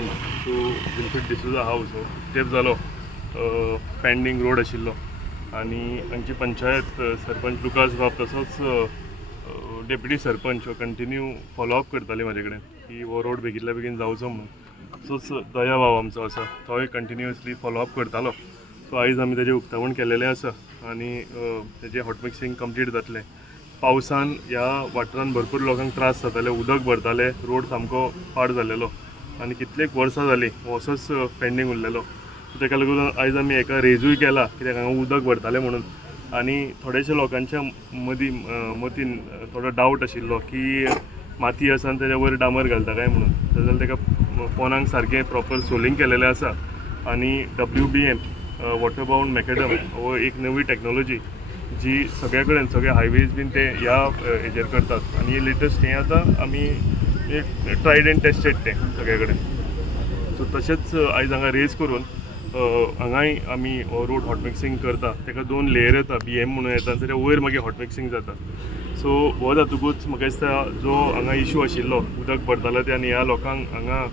Apartment to Wilfred D'Souza house हो तेप जालो पेंडिंग रोड आशिल्लो आनी हांची पंचायत सरपंच लुकास बाब तसोच डेप्युटी सरपंच कंटिन्यू फॉलोअप करताले म्हाजे कडेन की हो रोड बेगितल्या बेगीन जावचो म्हणून. तसोच दया बाब आमचो आसा तोय कंटिन्युअसली फॉलोअप करतालो. सो आयज आमी तेजें उक्तावण केलेलें आसा आनी तेजें हॉट मिक्सिंग कंप्लीट जातलें. पावसान ह्या वाठारांत भरपूर लोकांक त्रास जाताले, उदक भरताले, रोड सामको पाड जाल्लेलो आनी कितलेक वर्सां जालीं हो असोच पेंडींग उरलेलो. ताका लागून आयज आमी एका रेजूय केला कित्याक हांगा उदक भरतालें म्हणून. आनी थोडेशे लोकांच्या मतीन थोडो डावट आशिल्लो की माती आसा आनी तेज्या वयर डामर घालता काय म्हणून. जाल्यार ताका पोंदाक सारकें प्रॉपर सोलिंग केलेलें आसा आनी WBM वॉटर बाउंड मॅकेडम हो एक नवी टॅक्नॉलॉजी जी सगळ्या कडेन सगळे हायवेज बीन ते ह्या हेजेर करतात आनी लेटस्ट हें आतां आमी एक ट्रायड एंड टेस्टेड तें सगळे कडेन. सो तशेंच आयज हांगा रेज करून हांगाय आमी रोड हॉट मिक्सिंग करता. ताका 2 लेयर येता, BM म्हणून येता आनी ताच्या वयर मागीर हॉट मिक्सिंग जाता. सो हो जातकूच म्हाका दिसता जो हांगा इशू आशिल्लो उदक भरताले ते आनी ह्या लोकांक हांगा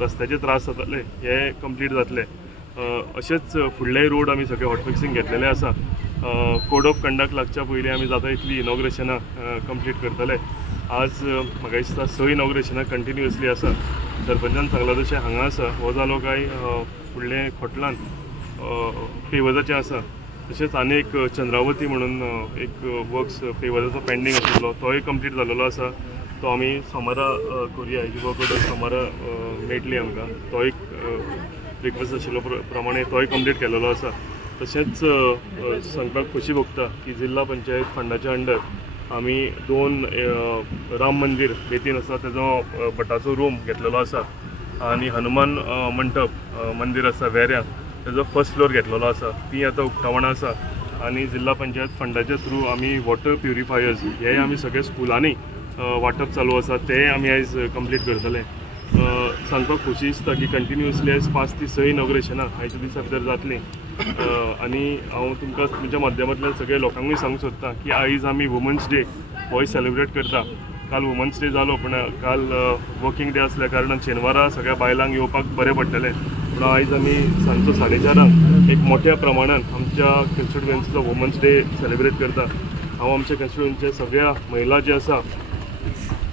रस्त्याचे त्रास जाताले हे कंप्लीट जातले. अशेंच फुडलेय रोड आमी सगळे हॉट मिक्सिंग घेतलेले आसा. कोड ऑफ कंडक्ट लागच्या पयलीं आमी जाता इतली इनॉग्रेशनां कंप्लीट करतले. आज म्हाका दिसता 6 इनॉग्रेशनां कंटिन्युअसली आसा. सरपंचान सांगलां तशें हांगा आसा हो जालो काय फुडले खोटलान पेवजाचें आसा. तशेंच आनी एक चंद्रावती म्हणून एक वर्क्स पेवजाचो पेंडींग आशिल्लो तोय कंप्लीट जाल्लो आसा. तो आमी सोमारा करुया हेजी वर्क सोमारा मेळटली आमकां. तो एक रिक्वेस्ट आशिल्लो प्रमाणे तोय कंप्लीट केलेलो आसा. तशेंच सांगपाक खोशी भोगता की जिल्हा पंचायत फंडाच्या अंडर आमी 2 राम मंदिर बेतीन आसा तेजो भटाचो रूम घेतलेलो आसा आनी हनुमान मंटप मंदिर आसा वेऱ्या तेजो फर्स्ट फ्लोर घेतलेलो आसा. ती आतां उक्तावणां आसा आनी जिल्हा पंचायत फंडाच्या थ्रू आमी वॉटर प्युरिफायर्स हे आमी सगळे स्कुलांनी वांटप चालू आसा ते आमी आयज कंप्लीट करतले. सांगपाक खोशी दिसता की कंटिन्युअसली आयज 5 ते 6 इनॉग्रेशनां आयच्या दिसा भितर जातलीं. आनी हांव तुमकां तुमच्या माध्यमांतल्यान सगळ्या लोकांकूय सांगूंक सोदतां की आयज आमी वुमन्स डे होय सेलिब्रेट करता. काल वुमन्स डे जालो पण काल वर्किंग डे आसल्या कारणान शेनवारा सगळ्या बायलांक येवपाक बरें पडटलें. पूण आयज आमी सांजचो 4:30 एक मोठ्या प्रमाणान आमच्या कन्स्टिट्युएन्सीचो वुमन्स डे सेलिब्रेट करता. हांव आमच्या कन्स्टिट्युएन्सीच्या सगळ्या महिला जे आसा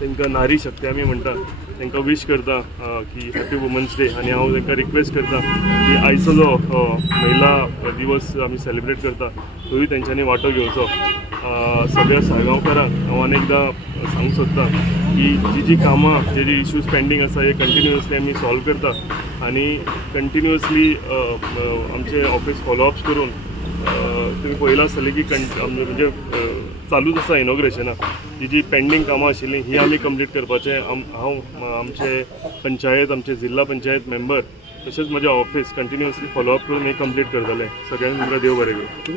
तांकां नारी शक्ती आमी म्हणटा तांकां विश करता की हॅपी वुमन्स डे. आनी हांव तांकां रिक्वेस्ट करता की आयचो जो महिला दिवस आमी सेलिब्रेट करता तोय तेंच्यांनी वांटो घेवचो. सगळ्या साळगांवकारांक हांव आनी एकदां सांगूंक सोदता की जी कामां जी इश्यूज पेंडींग आसा हे कंटिन्युअसली आमी सॉल्व करता आनी कंटिन्युअसली आमचे ऑफिस फॉलोअप्स करून तुमी पळयलां आसतलें की म्हणजे चालूच आसा इनॉग्रेशनां. जी पेंडींग कामां आशिल्लीं ही आमी कंप्लीट करपाचें हांव आमचे पंचायत आमचे जिल्हा पंचायत मेंबर तशेंच म्हजें ऑफिस कंटिन्युअसली फॉलोअप करून हे कंप्लीट करतले. सगळ्यांक तुमकां देव बरें करूं.